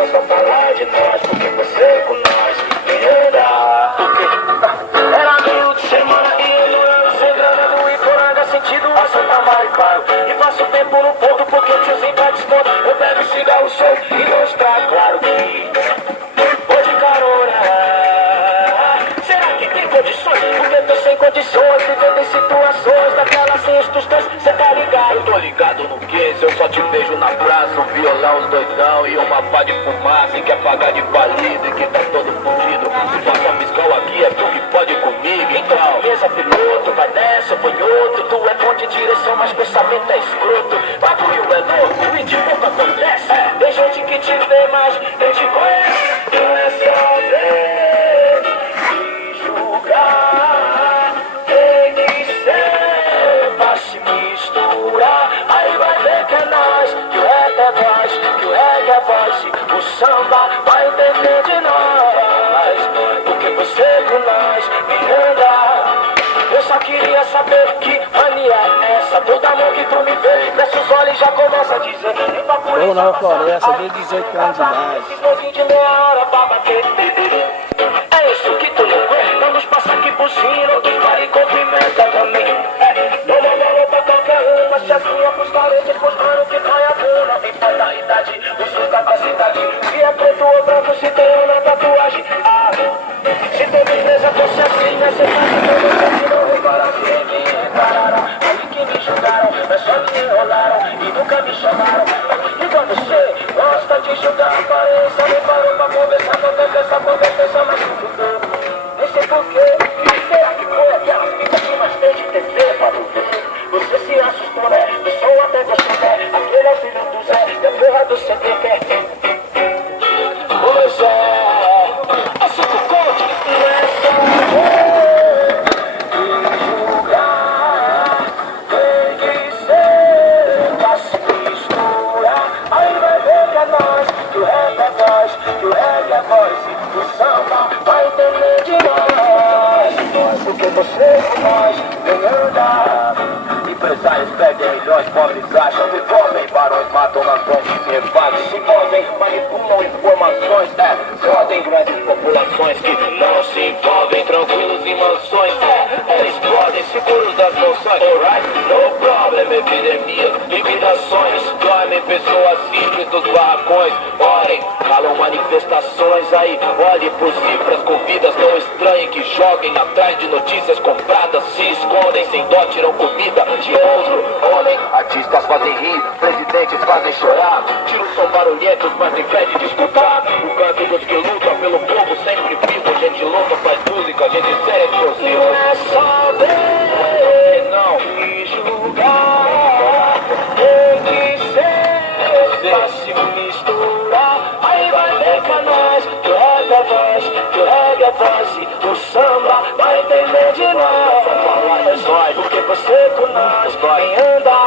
é só falar de nós, porque você com nós me anda. Porque era meio de semana e eu sem grana no Iporanga, sentido a Santa Maricaro. E passo tempo no ponto porque o tiozinho tá desconto. Eu pego cigarro solto e mostrar claro que vou de carona. Será que tem condições? Porque tô sem condições, vivendo em situações daquelas instâncias, cê tá ligado? Tô ligado no que? Se eu só te vejo na praça, um violão, os doidão e uma pá de fumaça e quer pagar de falido e que tá todo fudido. Se passa fiscal aqui é tu que pode comigo, então beleza, piloto, vai nessa, foi outro. Tu é bom de direção, mas pensamento é escroto. Bagulho é louco e de pouco acontece. Tem gente que te vê, mas nem te conhece. Não é só ver e julgar, tem que ser pra se misturar. Aí vai ver que é nós, que o rap é voz, que o reggae é voz, o samba vai entender de nós, porque você com nós me anda. Eu só queria saber que mania é essa. Toda mão que tu me vê, fecha os olhos e já começa a dizer. Ô, Nova Floresta, desde 18 anos de idade. Esses novinhos de meia hora pra bater. É isso que tu não vê. Vamos passar aqui por cima, outros vai e cumprimenta também. Não mandou pra qualquer uma, chacinha pros parentes, mostrando que trai a bunda. Não importa a idade, o sua capacidade. Se é preto ou branco, se tem ou não tatuagem. Se tem beleza, fosse assim, né? Cê tá de não repara se me encararam. Aí que me julgaram, mas só me enrolaram e nunca me chamaram. Igual você, gosta de julgar a aparência. Me parou pra conversar, não tem essa conversa, mas se fudeu. Nem sei porquê, será que foi aquelas fitas que mais tem de TV pra tu ver? Você se assustou, né? Eu sou até gostou, né? Aquele é filho do Zé, e a porra do CD quer. Ô Zé, assunto conte, não é só ver e julgar, tem que ser pra se misturar. Aí vai ver que é nós, que o rap é voz, que o reggae é voz, e o samba vai entender de nós, porque você com nós vem andar. Empresários perdem milhões, pobres acham que comem, barões matam nações, se refazem, se envolvem, manipulam informações, fodem grandes populações que não se envolvem, tranquilos em mansões, eles podem, seguros das noções, alright, no problem, epidemia, liquidações, dormem pessoas simples dos barracões, orem, calam manifestações aí, olhem por cifras com vidas tão estranhas que joguem atrás de notícias compradas, se escondem, sem dó tiram comida de outro homem, artistas fazem rir, presidentes fazem chorar, tiros são barulhentos, mas impede de escutar, o canto dos que lutam pelo povo sempre vivo, gente louca faz música, gente séria explosiva. Não é só ver, não, e julgar, tem que ser pra se misturar. Aí vai ver que é nós, que o rap é voz, que o reggae é voz, o samba vai entender de nós. Porque você com nós vai andar.